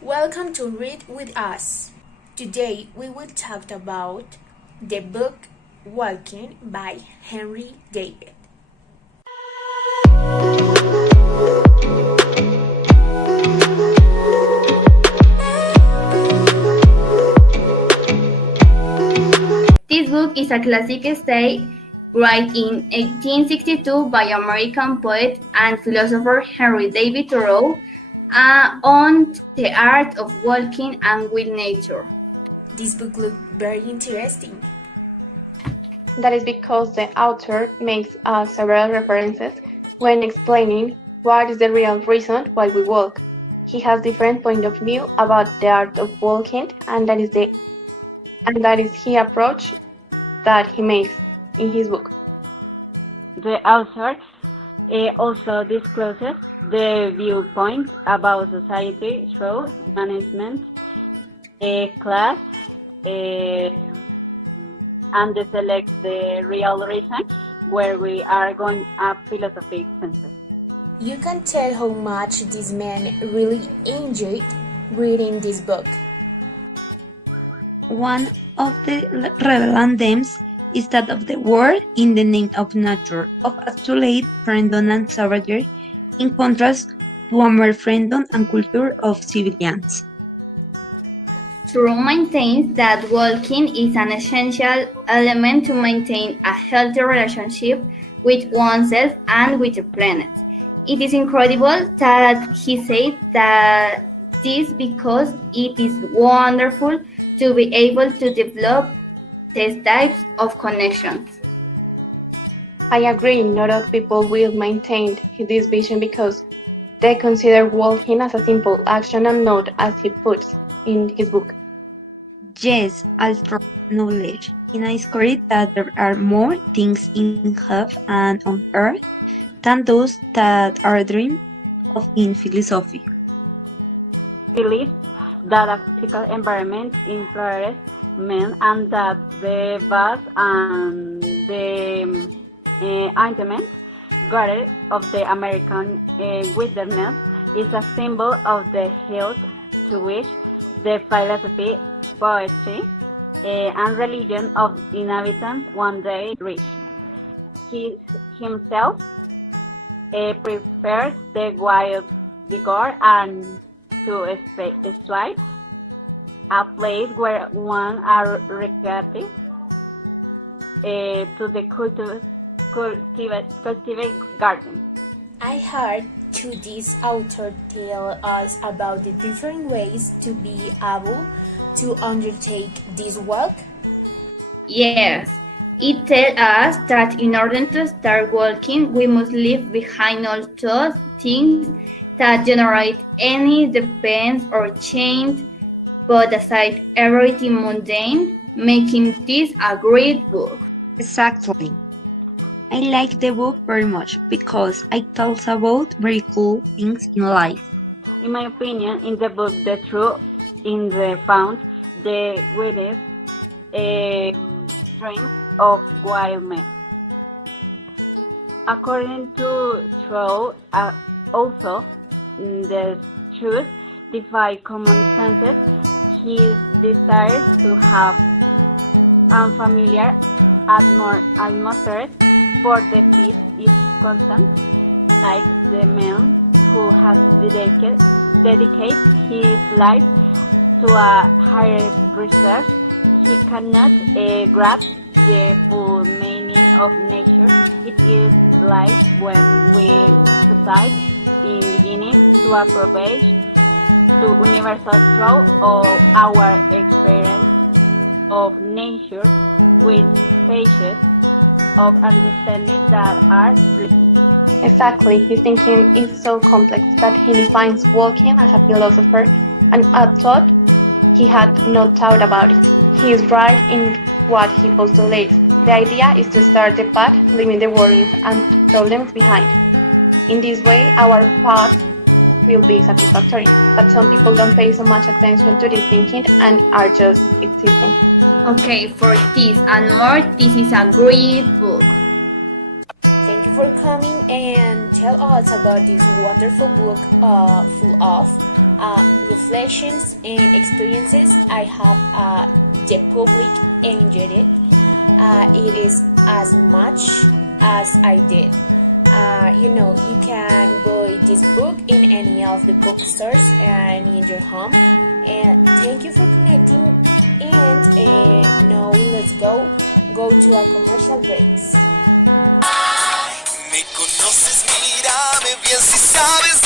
Welcome to Read with Us. Today we will talk about the book Walking by Henry David. This book is a classic essay written in 1862 by American poet and philosopher Henry David Thoreau on the art of walking and with nature. This book looked very interesting. That is because the author makes several references when explaining what is the real reason why we walk. He has different point of view about the art of walking, and that is the approach that he makes in his book. The author also discloses the viewpoints about society through management, class, and they select the real reason where we are going up philosophic senses. You can tell how much this man really enjoyed reading this book. One of the relevant themes is that of the word in the name of nature, of absolute freedom and savagery, in contrast to a mere freedom and culture of civilians. Thoreau maintains that walking is an essential element to maintain a healthy relationship with oneself and with the planet. It is incredible that he said that this because it is wonderful to be able to develop these types of connections. I agree, not all people will maintain this vision because they consider walking as a simple action and not as he puts in his book. Yes, also knowledge. He discovered that there are more things in heaven and on earth than those that are dreamed of in philosophy. Believes that a physical environment influences men and that the vast and the intimate garden of the American wilderness is a symbol of the health to which the philosophy, poetry, and religion of inhabitants one day reach. He himself prefers the wild vigor and to strike a place where one are recreated to the cultivate garden. I heard to this author tell us about the different ways to be able to undertake this walk. Yes, it tells us that in order to start walking, we must leave behind all those things that generate any dependence or change, put aside everything mundane, making this a great book. Exactly. I like the book very much because it talks about very cool things in life. In my opinion, in the book, the truth in the found the greatest strength of wild men. According to Thoreau, also the truth defies common senses. His desire to have unfamiliar atmosphere for the feet is constant, like the man who has dedicated his life to a higher research. He cannot grasp the full meaning of nature. It is like when we decide in beginning to approach to universal truth of our experience of nature with phases of understanding that are written. Exactly, his thinking is so complex that he defines walking as a philosopher, and I thought he had no thought about it. He is right in what he postulates. The idea is to start the path, leaving the worries and problems behind. In this way, our path will be satisfactory, but some people don't pay so much attention to this thinking and are just existing. Okay, for this and more, this is a great book. Thank you for coming and tell us about this wonderful book full of reflections and experiences. I hope the public enjoyed it. It is as much as I did. You can buy this book in any of the bookstores near your home. And thank you for connecting. And now let's go to our commercial breaks. Me conoces, mírame bien si sabes